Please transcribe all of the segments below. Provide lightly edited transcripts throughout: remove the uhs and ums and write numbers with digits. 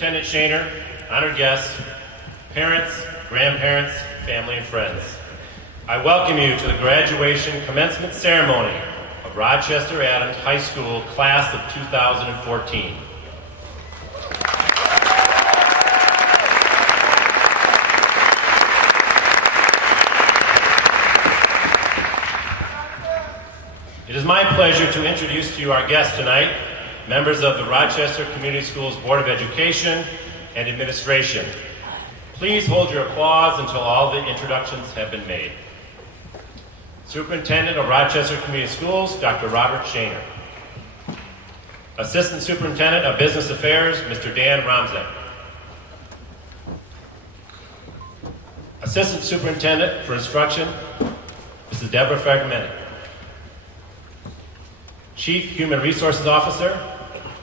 Superintendent Shaner, honored guests, parents, grandparents, family, and friends, I welcome you to the graduation commencement ceremony of Rochester Adams High School Class of 2014. It is my pleasure to introduce to you our guests tonight, members of the Rochester Community Schools Board of Education and Administration. Please hold your applause until all the introductions have been made. Superintendent of Rochester Community Schools, Dr. Robert Shaner. Assistant Superintendent of Business Affairs, Mr. Dan Romzek. Assistant Superintendent for Instruction, Mrs. Deborah Fragmented. Chief Human Resources Officer,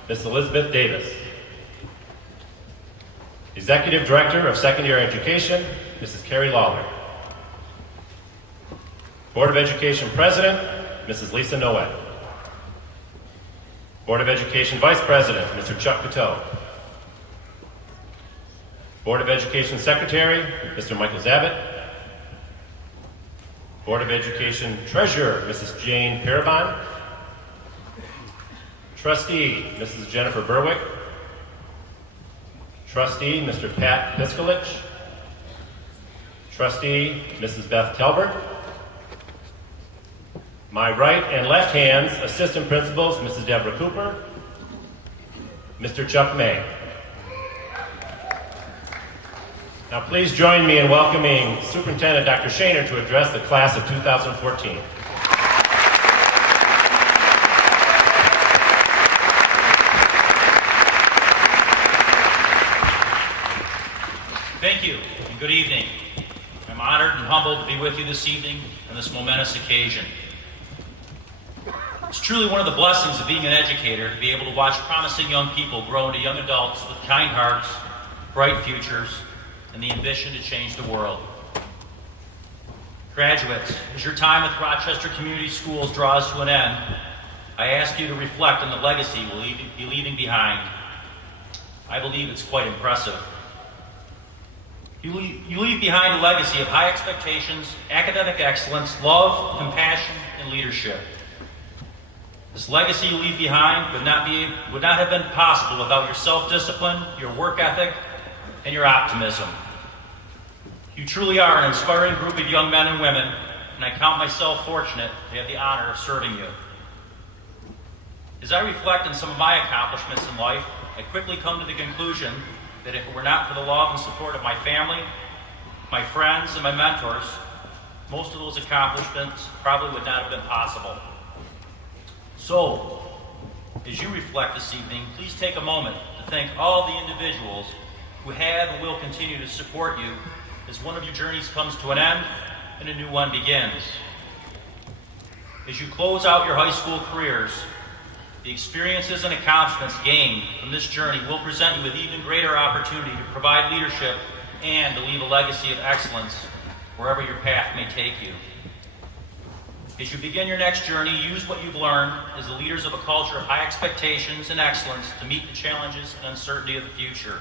Ms. Elizabeth Davis. Executive Director of Secondary Education, Mrs. Carrie Lawler. Board of Education President, Mrs. Lisa Noet. Board of Education Vice President, Mr. Chuck Coteau. Board of Education Secretary, Mr. Michael Zabit. Board of Education Treasurer, Mrs. Jane Parabon. Trustee, Mrs. Jennifer Berwick. Trustee, Mr. Pat Piskalich. Trustee, Mrs. Beth Talbert. My right and left hands, Assistant Principals, Mrs. Deborah Cooper, Mr. Chuck May. Now please join me in welcoming Superintendent Dr. Shaner to address the class of 2014. Thank you, and good evening. I'm honored and humbled to be with you this evening on this momentous occasion. It's truly one of the blessings of being an educator to be able to watch promising young people grow into young adults with kind hearts, bright futures, and the ambition to change the world. Graduates, as your time with Rochester Community Schools draws to an end, I ask you to reflect on the legacy we'll be leaving behind. I believe it's quite impressive. You leave behind a legacy of high expectations, academic excellence, love, compassion, and leadership. This legacy you leave behind would not have been possible without your self-discipline, your work ethic, and your optimism. You truly are an inspiring group of young men and women, and I count myself fortunate to have the honor of serving you. As I reflect on some of my accomplishments in life, I quickly come to the conclusion that if it were not for the love and support of my family, my friends, and my mentors, most of those accomplishments probably would not have been possible. So, as you reflect this evening, please take a moment to thank all the individuals who have and will continue to support you as one of your journeys comes to an end and a new one begins. As you close out your high school careers, the experiences and accomplishments gained from this journey will present you with even greater opportunity to provide leadership and to leave a legacy of excellence wherever your path may take you. As you begin your next journey, use what you've learned as the leaders of a culture of high expectations and excellence to meet the challenges and uncertainty of the future.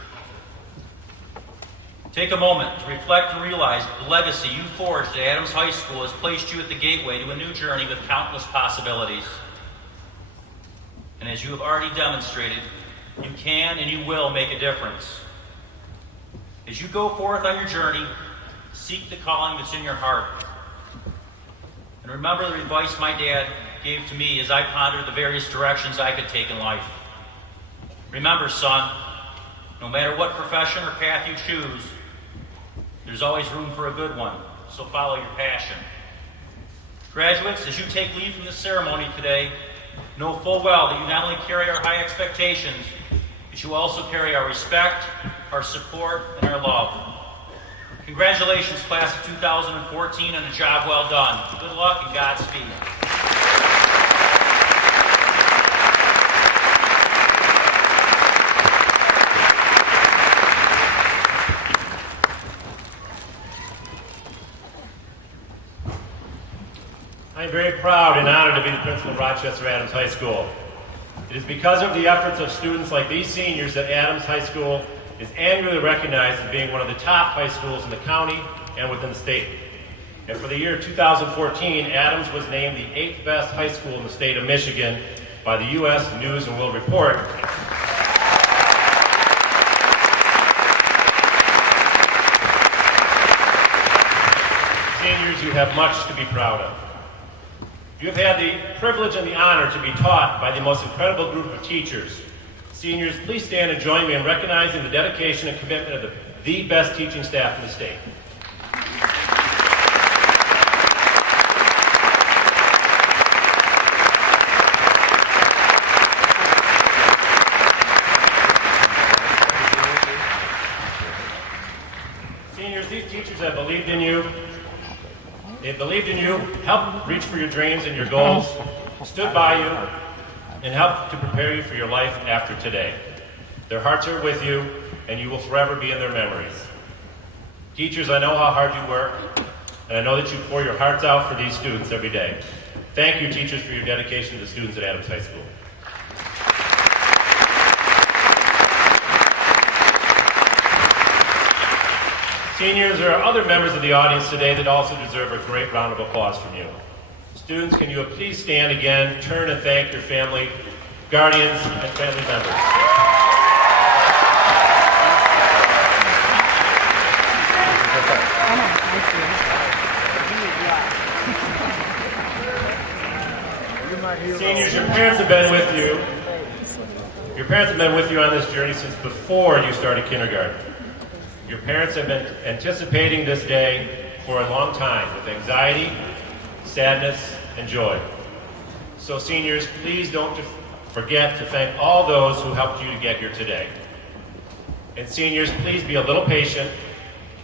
Take a moment to reflect and realize that the legacy you forged at Adams High School has placed you at the gateway to a new journey with countless possibilities. And as you have already demonstrated, you can and you will make a difference. As you go forth on your journey, seek the calling that's in your heart. And remember the advice my dad gave to me as I pondered the various directions I could take in life. Remember, son, no matter what profession or path you choose, there's always room for a good one, so follow your passion. Graduates, as you take leave from this ceremony today, know full well that you not only carry our high expectations, but you also carry our respect, our support, and our love. Congratulations, class of 2014, on a job well done. Good luck and Godspeed. I'm very proud and honored to be the principal of Rochester Adams High School. It is because of the efforts of students like these seniors that Adams High School is annually recognized as being one of the top high schools in the county and within the state. And for the year 2014, Adams was named the 8th best high school in the state of Michigan by the U.S. News and World Report. Seniors, you have much to be proud of. You have had the privilege and the honor to be taught by the most incredible group of teachers. Seniors, please stand and join me in recognizing the dedication and commitment of the best teaching staff in the state. Seniors, these teachers have believed in you. They've believed in you, helped reach for your dreams and your goals, stood by you, and helped to prepare you for your life after today. Their hearts are with you, and you will forever be in their memories. Teachers, I know how hard you work, and I know that you pour your hearts out for these students every day. Thank you, teachers, for your dedication to the students at Adams High School. Seniors, there are other members of the audience today that also deserve a great round of applause from you. Students, can you please stand again, turn and thank your family, guardians, and family members. Seniors, your parents have been with you. Your parents have been with you on this journey since before you started kindergarten. Your parents have been anticipating this day for a long time with anxiety, sadness, and joy. So seniors, please don't forget to thank all those who helped you to get here today. And seniors, please be a little patient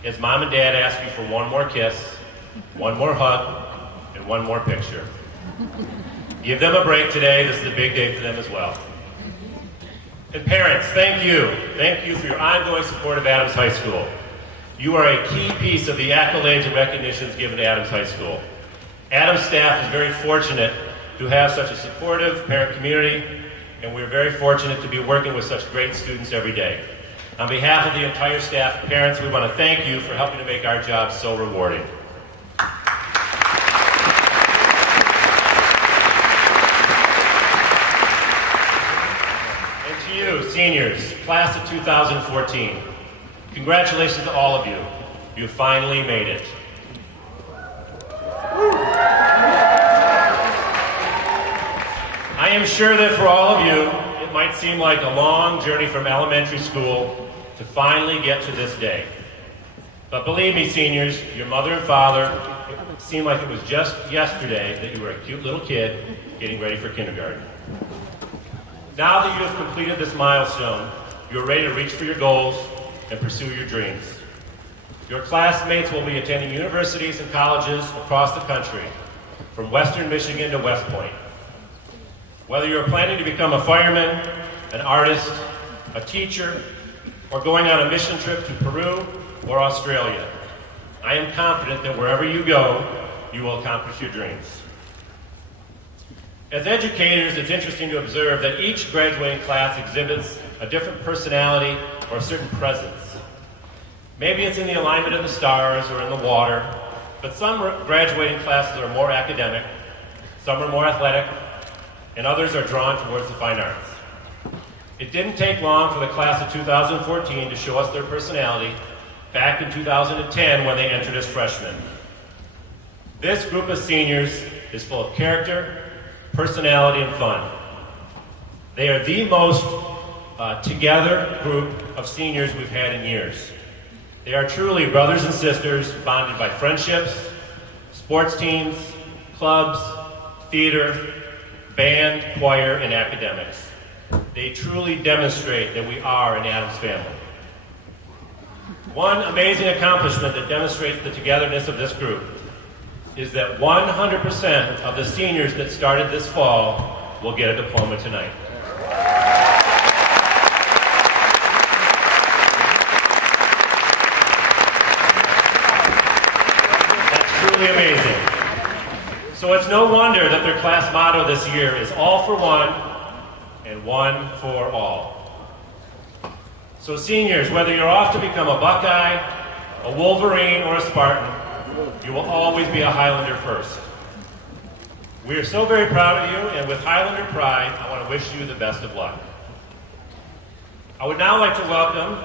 as mom and dad ask you for one more kiss, one more hug, and one more picture. Give them a break today. This is a big day for them as well. And parents, thank you. Thank you for your ongoing support of Adams High School. You are a key piece of the accolades and recognitions given to Adams High School. Adams staff is very fortunate to have such a supportive parent community, and we're very fortunate to be working with such great students every day. On behalf of the entire staff and parents, we want to thank you for helping to make our job so rewarding. Seniors, class of 2014, congratulations to all of you. You finally made it. I am sure that for all of you, it might seem like a long journey from elementary school to finally get to this day. But believe me, seniors, your mother and father, it seemed like it was just yesterday that you were a cute little kid getting ready for kindergarten. Now that you have completed this milestone, you are ready to reach for your goals and pursue your dreams. Your classmates will be attending universities and colleges across the country, from Western Michigan to West Point. Whether you're planning to become a fireman, an artist, a teacher, or going on a mission trip to Peru or Australia, I am confident that wherever you go, you will accomplish your dreams. As educators, it's interesting to observe that each graduating class exhibits a different personality or a certain presence. Maybe it's in the alignment of the stars or in the water, but some graduating classes are more academic, some are more athletic, and others are drawn towards the fine arts. It didn't take long for the class of 2014 to show us their personality back in 2010 when they entered as freshmen. This group of seniors is full of character, personality, and fun. They are the most together group of seniors we've had in years. They are truly brothers and sisters bonded by friendships, sports teams, clubs, theater, band, choir, and academics. They truly demonstrate that we are an Adams family. One amazing accomplishment that demonstrates the togetherness of this group is that 100% of the seniors that started this fall will get a diploma tonight. That's truly amazing. So it's no wonder that their class motto this year is all for one and one for all. So seniors, whether you're off to become a Buckeye, a Wolverine, or a Spartan, you will always be a Highlander first. We are so very proud of you, and with Highlander pride, I want to wish you the best of luck. I would now like to welcome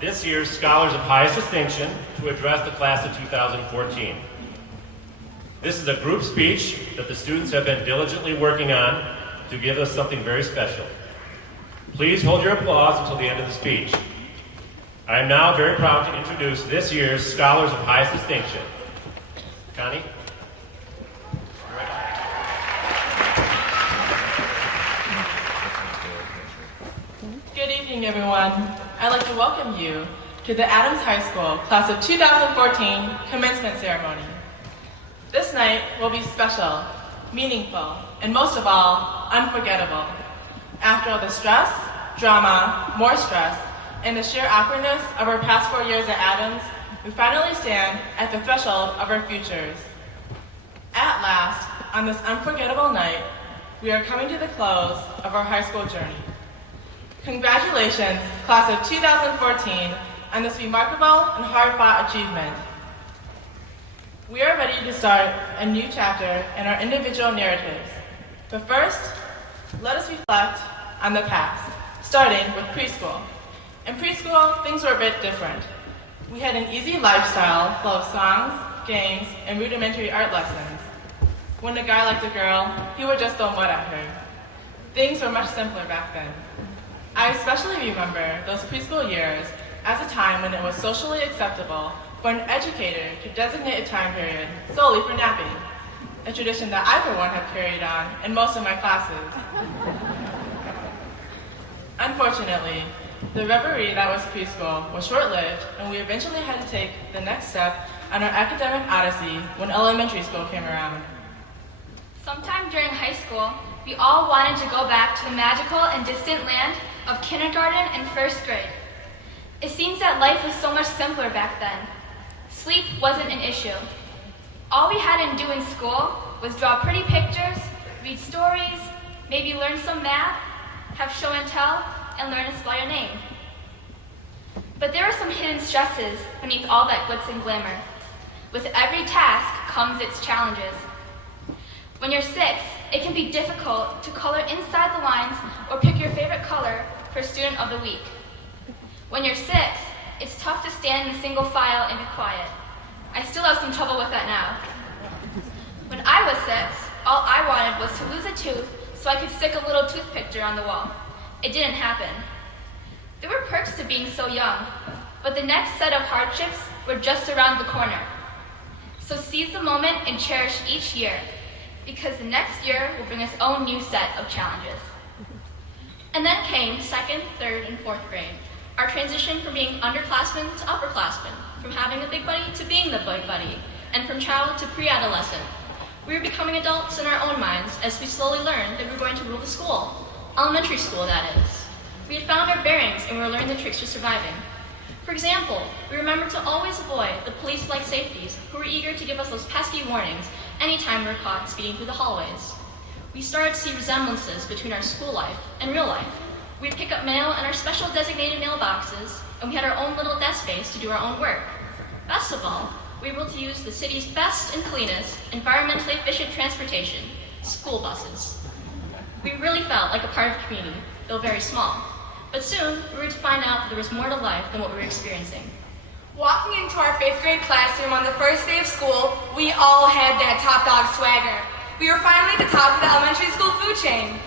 this year's Scholars of Highest Distinction to address the class of 2014. This is a group speech that the students have been diligently working on to give us something very special. Please hold your applause until the end of the speech. I am now very proud to introduce this year's Scholars of Highest Distinction. Connie? Good evening, everyone. I'd like to welcome you to the Adams High School Class of 2014 Commencement Ceremony. This night will be special, meaningful, and most of all, unforgettable. After all the stress, drama, more stress, and the sheer awkwardness of our past 4 years at Adams, we finally stand at the threshold of our futures. At last, on this unforgettable night, we are coming to the close of our high school journey. Congratulations, Class of 2014, on this remarkable and hard-fought achievement. We are ready to start a new chapter in our individual narratives. But first, let us reflect on the past, starting with preschool. In preschool, things were a bit different. We had an easy lifestyle full of songs, games, and rudimentary art lessons. When a guy liked a girl, he would just throw mud at her. Things were much simpler back then. I especially remember those preschool years as a time when it was socially acceptable for an educator to designate a time period solely for napping, a tradition that I, for one, have carried on in most of my classes. Unfortunately, the reverie that was preschool was short-lived, and we eventually had to take the next step on our academic odyssey when elementary school came around. Sometime during high school, we all wanted to go back to the magical and distant land of kindergarten and first grade. It seems that life was so much simpler back then. Sleep wasn't an issue. All we had to do in school was draw pretty pictures, read stories, maybe learn some math, have show and tell, and learn to spell your name. But there are some hidden stresses beneath all that glitz and glamour. With every task comes its challenges. When you're 6, it can be difficult to color inside the lines or pick your favorite color for Student of the Week. When you're 6, it's tough to stand in single file and be quiet. I still have some trouble with that now. When I was 6, all I wanted was to lose a tooth so I could stick a little tooth picture on the wall. It didn't happen. There were perks to being so young, but the next set of hardships were just around the corner. So seize the moment and cherish each year, because the next year will bring its own new set of challenges. And then came 2nd, 3rd, and 4th grade, our transition from being underclassmen to upperclassmen, from having a big buddy to being the big buddy, and from child to pre-adolescent. We were becoming adults in our own minds as we slowly learned that we were going to rule the school. Elementary school, that is. We had found our bearings and we were learning the tricks for surviving. For example, we remembered to always avoid the police-like safeties who were eager to give us those pesky warnings anytime we were caught speeding through the hallways. We started to see resemblances between our school life and real life. We'd pick up mail in our special designated mailboxes, and we had our own little desk space to do our own work. Best of all, we were able to use the city's best and cleanest, environmentally efficient transportation, school buses. We really felt like a part of the community, though very small. But soon, we were to find out that there was more to life than what we were experiencing. Walking into our 5th grade classroom on the first day of school, we all had that top dog swagger. We were finally at the top of the elementary school food chain.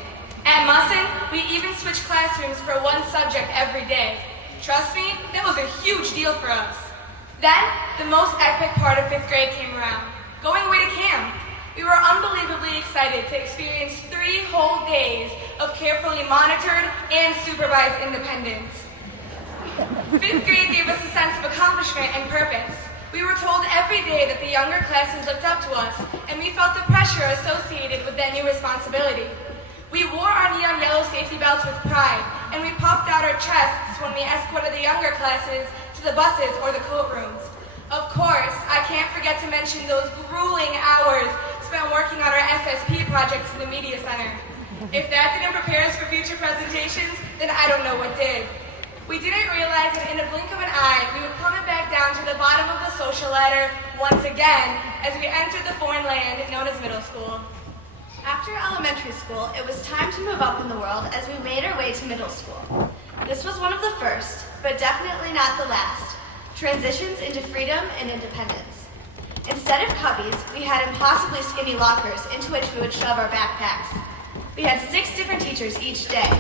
At Musson, we even switched classrooms for one subject every day. Trust me, that was a huge deal for us. Then, the most epic part of 5th grade came around, going away to camp. We were unbelievably excited to experience 3 whole days of carefully monitored and supervised independence. 5th grade gave us a sense of accomplishment and purpose. We were told every day that the younger classes looked up to us, and we felt the pressure associated with that new responsibility. We wore our neon yellow safety belts with pride, and we puffed out our chests when we escorted the younger classes to the buses or the courtrooms. Of course, I can't forget to mention those grueling hours spent working on our SSP projects in the media center. If that didn't prepare us for future presentations, then I don't know what did. We didn't realize that in a blink of an eye, we would plummet back down to the bottom of the social ladder once again as we entered the foreign land known as middle school. After elementary school, it was time to move up in the world as we made our way to middle school. This was one of the first, but definitely not the last, transitions into freedom and independence. Instead of cubbies, we had impossibly skinny lockers into which we would shove our backpacks. We had 6 different teachers each day.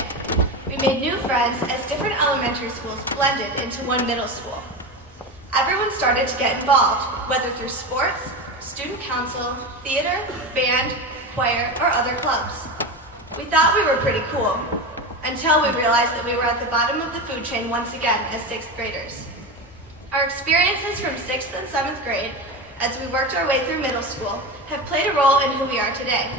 We made new friends as different elementary schools blended into one middle school. Everyone started to get involved, whether through sports, student council, theater, band, choir, or other clubs. We thought we were pretty cool, until we realized that we were at the bottom of the food chain once again as 6th graders. Our experiences from 6th and 7th grade, as we worked our way through middle school, have played a role in who we are today.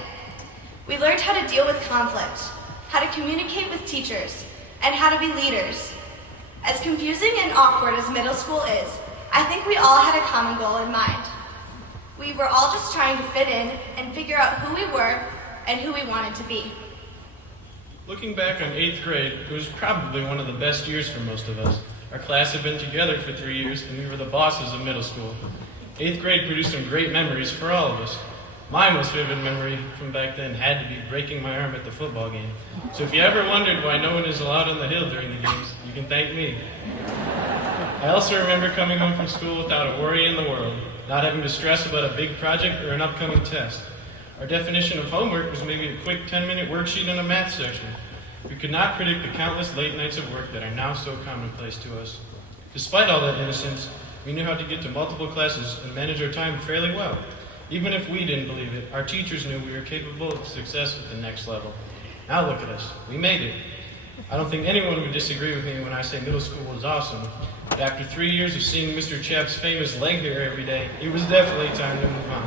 We learned how to deal with conflict, how to communicate with teachers, and how to be leaders. As confusing and awkward as middle school is, I think we all had a common goal in mind. We were all just trying to fit in and figure out who we were and who we wanted to be. Looking back on 8th grade, it was probably one of the best years for most of us. Our class had been together for 3 years, and we were the bosses of middle school. 8th grade produced some great memories for all of us. My most vivid memory from back then had to be breaking my arm at the football game. So if you ever wondered why no one is allowed on the hill during the games, you can thank me. I also remember coming home from school without a worry in the world, not having to stress about a big project or an upcoming test. Our definition of homework was maybe a quick 10-minute worksheet in a math section. We could not predict the countless late nights of work that are now so commonplace to us. Despite all that innocence, we knew how to get to multiple classes and manage our time fairly well. Even if we didn't believe it, our teachers knew we were capable of success at the next level. Now look at us. We made it. I don't think anyone would disagree with me when I say middle school was awesome. But after 3 years of seeing Mr. Chapp's famous leg hair every day, it was definitely time to move on.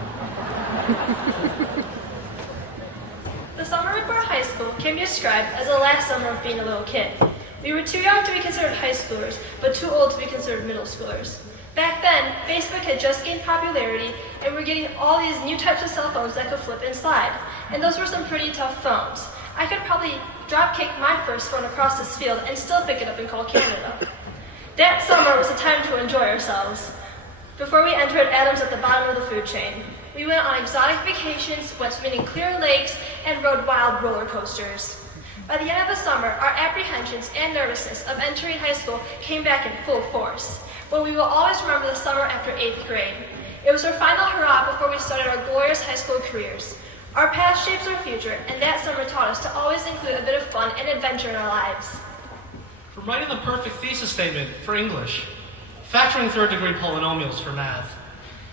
The summer before high school can be described as the last summer of being a little kid. We were too young to be considered high schoolers, but too old to be considered middle schoolers. Back then, Facebook had just gained popularity, and we were getting all these new types of cell phones that could flip and slide. And those were some pretty tough phones. I could probably drop-kick my first phone across this field and still pick it up and call Canada. That summer was a time to enjoy ourselves. Before we entered Adams at the bottom of the food chain, we went on exotic vacations, went swimming in clear lakes, and rode wild roller coasters. By the end of the summer, our apprehensions and nervousness of entering high school came back in full force. But we will always remember the summer after 8th grade. It was our final hurrah before we started our glorious high school careers. Our past shapes our future, and that summer taught us to always include a bit of fun and adventure in our lives. From writing the perfect thesis statement for English, factoring third-degree polynomials for math,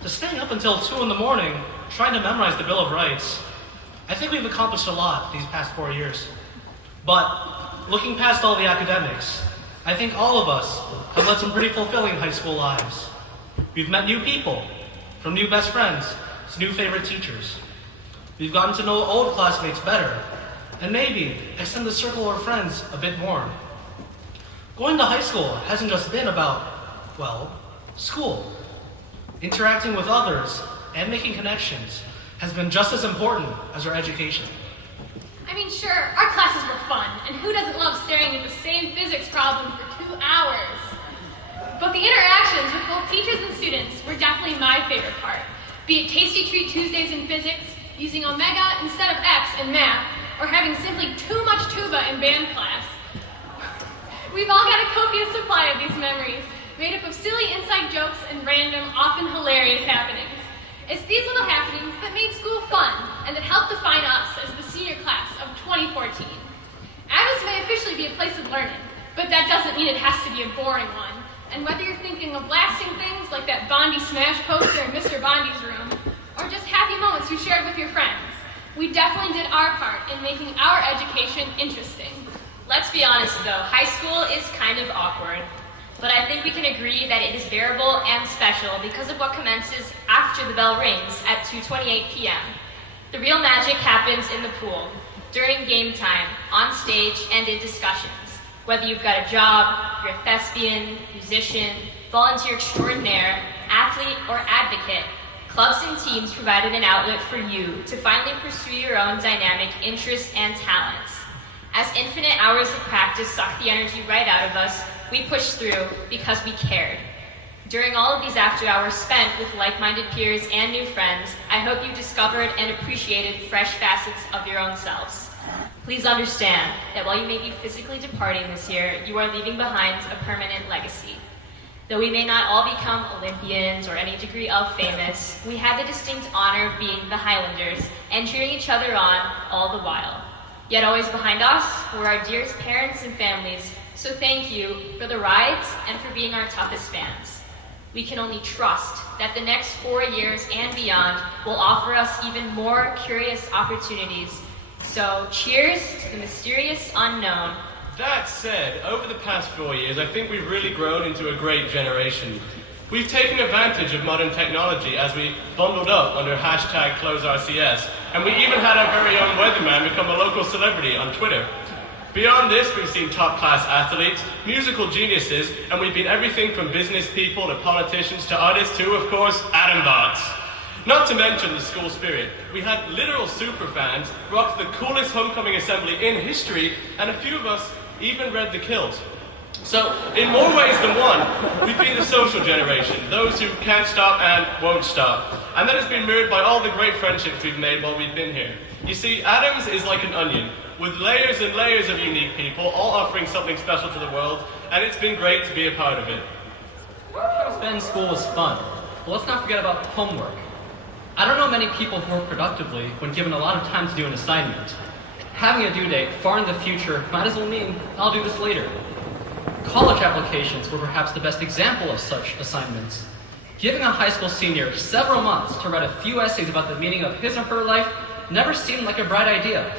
to staying up until 2 in the morning trying to memorize the Bill of Rights, I think we've accomplished a lot these past 4 years. But looking past all the academics, I think all of us have led some pretty fulfilling high school lives. We've met new people, from new best friends to new favorite teachers. We've gotten to know old classmates better, and maybe extend the circle of friends a bit more. Going to high school hasn't just been about, well, school. Interacting with others and making connections has been just as important as our education. I mean, sure, our classes were fun, and who doesn't love staring at the same physics problem for 2 hours? But the interactions with both teachers and students were definitely my favorite part. Be it Tasty Treat Tuesdays in physics, using omega instead of x in math, or having simply too much tuba in band class. We've all got a copious supply of these memories, made up of silly inside jokes and random, often hilarious happenings. It's these little happenings that made school fun, and that helped define us as the senior class of 2014. Adams may officially be a place of learning, but that doesn't mean it has to be a boring one. And whether you're thinking of lasting things like that Bondi Smash poster in Mr. Bondi's room, or just happy moments you shared with your friends, we definitely did our part in making our education interesting. Let's be honest though, high school is kind of awkward. But I think we can agree that it is bearable and special because of what commences after the bell rings at 2:28 p.m. The real magic happens in the pool, during game time, on stage, and in discussions. Whether you've got a job, you're a thespian, musician, volunteer extraordinaire, athlete, or advocate, clubs and teams provided an outlet for you to finally pursue your own dynamic interests and talents. As infinite hours of practice suck the energy right out of us, we pushed through because we cared. During all of these after hours spent with like-minded peers and new friends, I hope you discovered and appreciated fresh facets of your own selves. Please understand that while you may be physically departing this year, you are leaving behind a permanent legacy. Though we may not all become Olympians or any degree of famous, we have the distinct honor of being the Highlanders and cheering each other on all the while. Yet always behind us were our dearest parents and families, so thank you for the rides and for being our toughest fans. We can only trust that the next 4 years and beyond will offer us even more curious opportunities. So cheers to the mysterious unknown. That said, over the past 4 years, I think we've really grown into a great generation. We've taken advantage of modern technology as we bundled up under hashtag #CloseRCS, and we even had our very own weatherman become a local celebrity on Twitter. Beyond this, we've seen top-class athletes, musical geniuses, and we've been everything from business people to politicians to artists to, of course, Adam bots. Not to mention the school spirit. We had literal superfans rock the coolest homecoming assembly in history, and a few of us even read the kilt. So, in more ways than one, we've been the social generation, those who can't stop and won't stop. And that has been mirrored by all the great friendships we've made while we've been here. You see, Adams is like an onion, with layers and layers of unique people, all offering something special to the world, and it's been great to be a part of it. Spending school was fun, but let's not forget about homework. I don't know many people who work productively when given a lot of time to do an assignment. Having a due date far in the future might as well mean I'll do this later. College applications were perhaps the best example of such assignments. Giving a high school senior several months to write a few essays about the meaning of his or her life never seemed like a bright idea.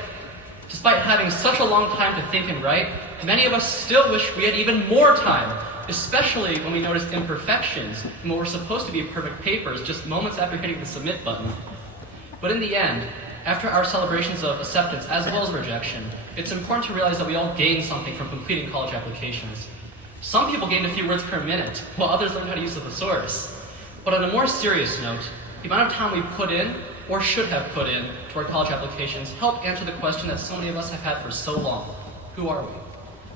Despite having such a long time to think and write, many of us still wish we had even more time, especially when we noticed imperfections in what were supposed to be perfect papers just moments after hitting the submit button. But in the end, after our celebrations of acceptance as well as rejection, it's important to realize that we all gained something from completing college applications. Some people gained a few words per minute, while others learned how to use a thesaurus. But on a more serious note, the amount of time we put in, or should have put in, to our college applications helped answer the question that so many of us have had for so long. Who are we?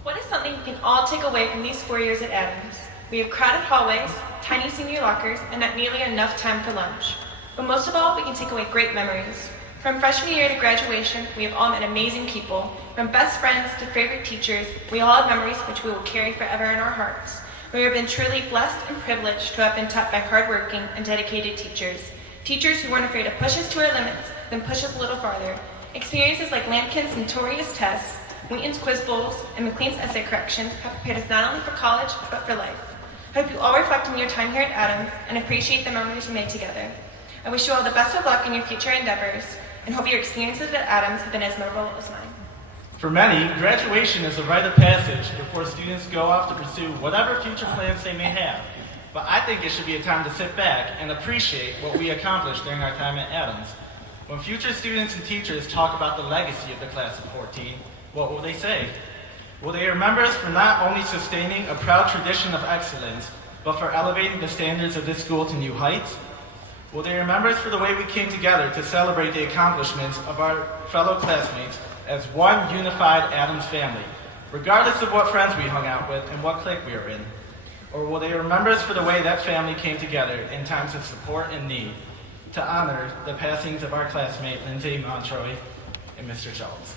What is something we can all take away from these 4 years at Adams? We have crowded hallways, tiny senior lockers, and not nearly enough time for lunch. But most of all, we can take away great memories. From freshman year to graduation, we have all met amazing people. From best friends to favorite teachers, we all have memories which we will carry forever in our hearts. We have been truly blessed and privileged to have been taught by hardworking and dedicated teachers. Teachers who weren't afraid to push us to our limits, then push us a little farther. Experiences like Lampkin's notorious tests, Wheaton's quiz bowls, and McLean's essay corrections have prepared us not only for college, but for life. I hope you all reflect on your time here at Adams and appreciate the memories we made together. I wish you all the best of luck in your future endeavors, and hope your experiences at Adams have been as memorable as mine. For many, graduation is a rite of passage before students go off to pursue whatever future plans they may have. But I think it should be a time to sit back and appreciate what we accomplished during our time at Adams. When future students and teachers talk about the legacy of the class of 14, what will they say? Will they remember us for not only sustaining a proud tradition of excellence, but for elevating the standards of this school to new heights? Will they remember us for the way we came together to celebrate the accomplishments of our fellow classmates as one unified Adams family, regardless of what friends we hung out with and what clique we were in? Or will they remember us for the way that family came together in times of support and need, to honor the passings of our classmate Lindsay Montroy and Mr. Schultz?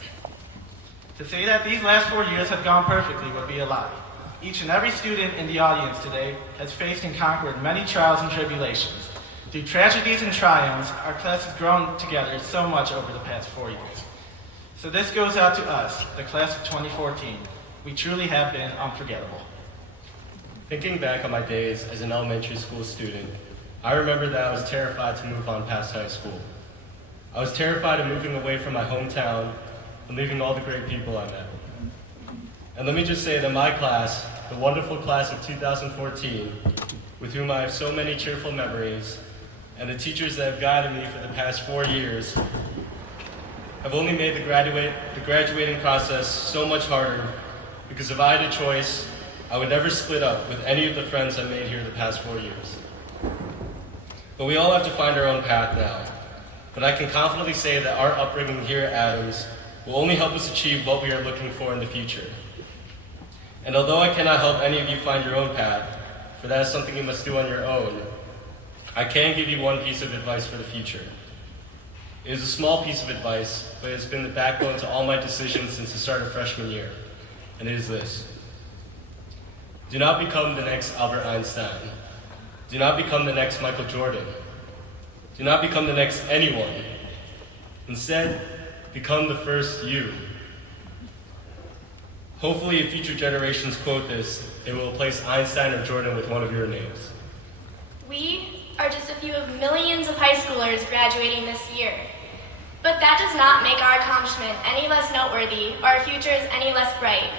To say that these last 4 years have gone perfectly would be a lie. Each and every student in the audience today has faced and conquered many trials and tribulations. Through tragedies and triumphs, our class has grown together so much over the past 4 years. So this goes out to us, the class of 2014. We truly have been unforgettable. Thinking back on my days as an elementary school student, I remember that I was terrified to move on past high school. I was terrified of moving away from my hometown and leaving all the great people I met. And let me just say that my class, the wonderful class of 2014, with whom I have so many cheerful memories, and the teachers that have guided me for the past 4 years, have only made the graduating process so much harder, because if I had a choice, I would never split up with any of the friends I made here the past 4 years. But we all have to find our own path now. But I can confidently say that our upbringing here at Adams will only help us achieve what we are looking for in the future. And although I cannot help any of you find your own path, for that is something you must do on your own, I can give you one piece of advice for the future. It is a small piece of advice, but it has been the backbone to all my decisions since the start of freshman year. And it is this. Do not become the next Albert Einstein. Do not become the next Michael Jordan. Do not become the next anyone. Instead, become the first you. Hopefully, if future generations quote this, it will replace Einstein or Jordan with one of your names. We are just a few of millions of high schoolers graduating this year. But that does not make our accomplishment any less noteworthy or our futures any less bright.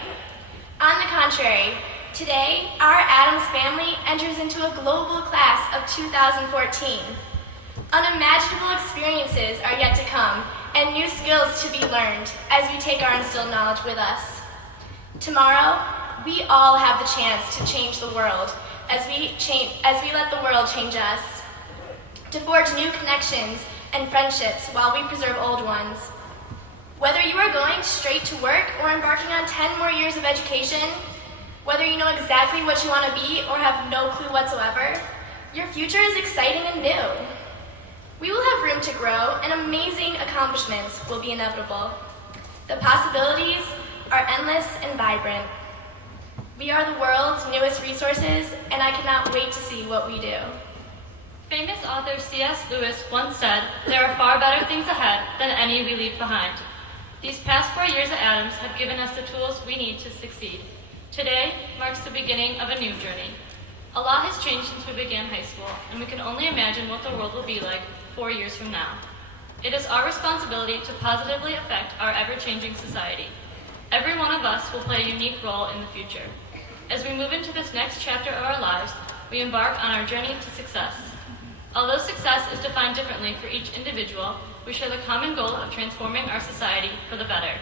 On the contrary, today, our Adams family enters into a global class of 2014. Unimaginable experiences are yet to come, and new skills to be learned as we take our instilled knowledge with us. Tomorrow, we all have the chance to change the world as we let the world change us, to forge new connections and friendships while we preserve old ones. Whether you are going straight to work or embarking on 10 more years of education, whether you know exactly what you want to be or have no clue whatsoever, your future is exciting and new. We will have room to grow, and amazing accomplishments will be inevitable. The possibilities are endless and vibrant. We are the world's newest resources, and I cannot wait to see what we do. Famous author C.S. Lewis once said, "There are far better things ahead than any we leave behind." These past 4 years at Adams have given us the tools we need to succeed. Today marks the beginning of a new journey. A lot has changed since we began high school, and we can only imagine what the world will be like 4 years from now. It is our responsibility to positively affect our ever-changing society. Every one of us will play a unique role in the future. As we move into this next chapter of our lives, we embark on our journey to success. Although success is defined differently for each individual, we share the common goal of transforming our society for the better.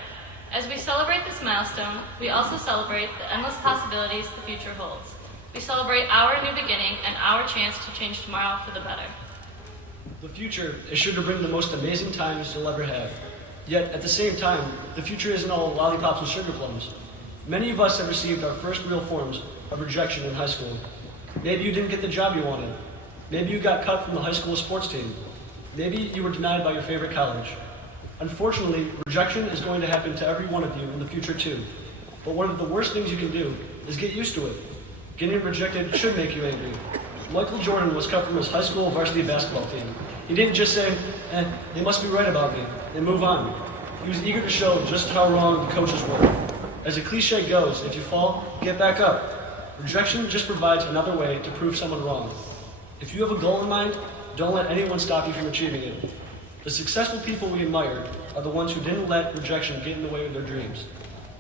As we celebrate this milestone, we also celebrate the endless possibilities the future holds. We celebrate our new beginning and our chance to change tomorrow for the better. The future is sure to bring the most amazing times you'll ever have. Yet, at the same time, the future isn't all lollipops and sugar plums. Many of us have received our first real forms of rejection in high school. Maybe you didn't get the job you wanted. Maybe you got cut from the high school sports team. Maybe you were denied by your favorite college. Unfortunately, rejection is going to happen to every one of you in the future too. But one of the worst things you can do is get used to it. Getting rejected should make you angry. Michael Jordan was cut from his high school varsity basketball team. He didn't just say, they must be right about me, and move on. He was eager to show just how wrong the coaches were. As a cliche goes, if you fall, get back up. Rejection just provides another way to prove someone wrong. If you have a goal in mind, don't let anyone stop you from achieving it. The successful people we admire are the ones who didn't let rejection get in the way of their dreams.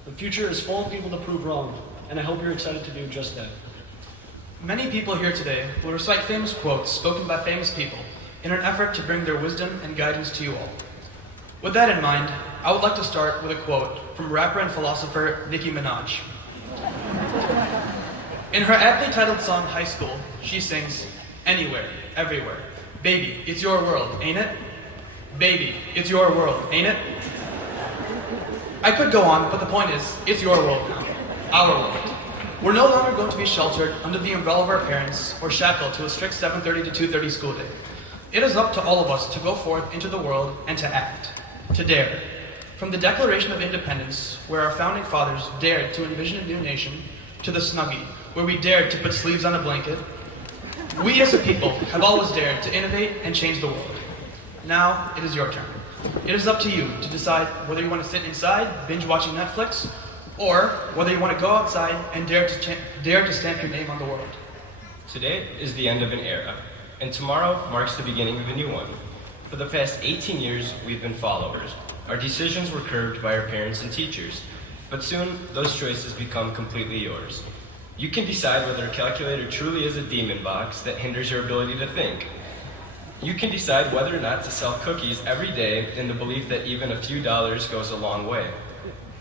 The future is full of people to prove wrong, and I hope you're excited to do just that. Many people here today will recite famous quotes spoken by famous people in an effort to bring their wisdom and guidance to you all. With that in mind, I would like to start with a quote from rapper and philosopher Nicki Minaj. In her aptly titled song, High School, she sings, "Anywhere, everywhere. Baby, it's your world, ain't it? Baby, it's your world, ain't it?" I could go on, but the point is, it's your world now. Our world. We're no longer going to be sheltered under the umbrella of our parents or shackled to a strict 7:30 to 2:30 school day. It is up to all of us to go forth into the world and to act, to dare. From the Declaration of Independence, where our founding fathers dared to envision a new nation, to the Snuggie, where we dared to put sleeves on a blanket, we as a people have always dared to innovate and change the world. Now it is your turn. It is up to you to decide whether you want to sit inside, binge watching Netflix, or whether you want to go outside and dare to stamp your name on the world. Today is the end of an era, and tomorrow marks the beginning of a new one. For the past 18 years, we've been followers. Our decisions were curbed by our parents and teachers, but soon those choices become completely yours. You can decide whether a calculator truly is a demon box that hinders your ability to think. You can decide whether or not to sell cookies every day in the belief that even a few dollars goes a long way.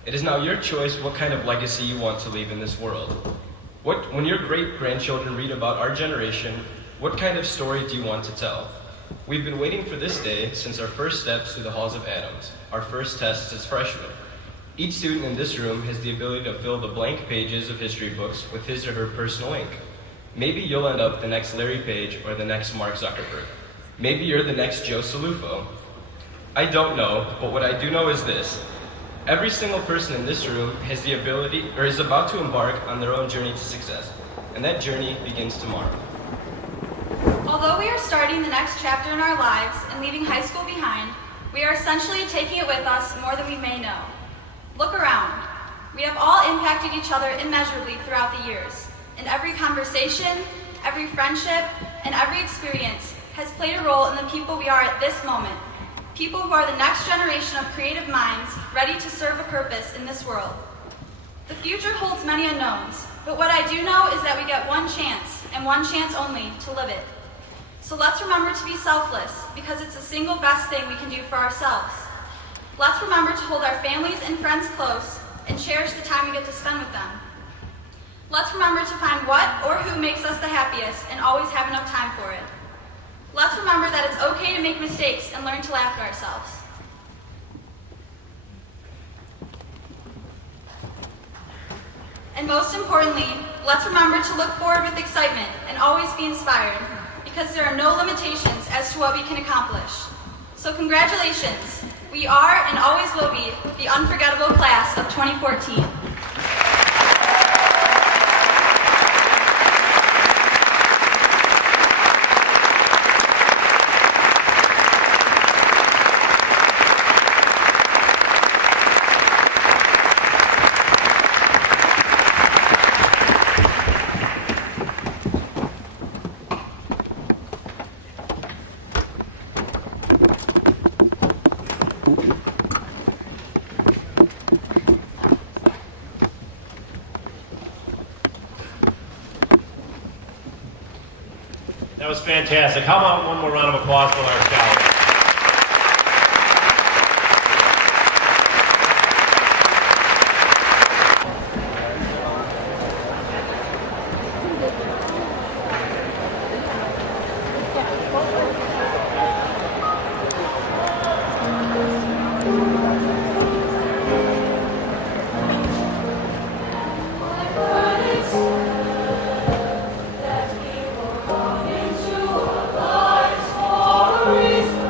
It is now your choice what kind of legacy you want to leave in this world. When your great-grandchildren read about our generation, what kind of story do you want to tell? We've been waiting for this day since our first steps through the halls of Adams, our first tests as freshmen. Each student in this room has the ability to fill the blank pages of history books with his or her personal ink. Maybe you'll end up the next Larry Page or the next Mark Zuckerberg. Maybe you're the next Joe Salufo. I don't know, but what I do know is this. Every single person in this room has the ability, or is about to embark on their own journey to success. And that journey begins tomorrow. Although we are starting the next chapter in our lives and leaving high school behind, we are essentially taking it with us more than we may know. Look around. We have all impacted each other immeasurably throughout the years, and every conversation, every friendship, and every experience has played a role in the people we are at this moment. People who are the next generation of creative minds ready to serve a purpose in this world. The future holds many unknowns, but what I do know is that we get one chance, and one chance only, to live it. So let's remember to be selfless, because it's the single best thing we can do for ourselves. Let's remember to hold our families and friends close and cherish the time we get to spend with them. Let's remember to find what or who makes us the happiest and always have enough time for it. Let's remember that it's okay to make mistakes and learn to laugh at ourselves. And most importantly, let's remember to look forward with excitement and always be inspired, because there are no limitations as to what we can accomplish. So congratulations. We are and always will be the unforgettable class of 2014. That was fantastic. How about one more round of applause for our scholars? That we will come into our lives for a reason.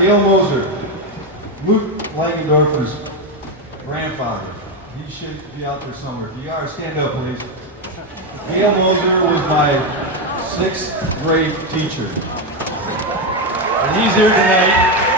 Gail Moser, Luke Langendorfer's grandfather. He should be out there somewhere. If you are, stand up, please. Gail Moser was my 6th grade teacher. And he's here tonight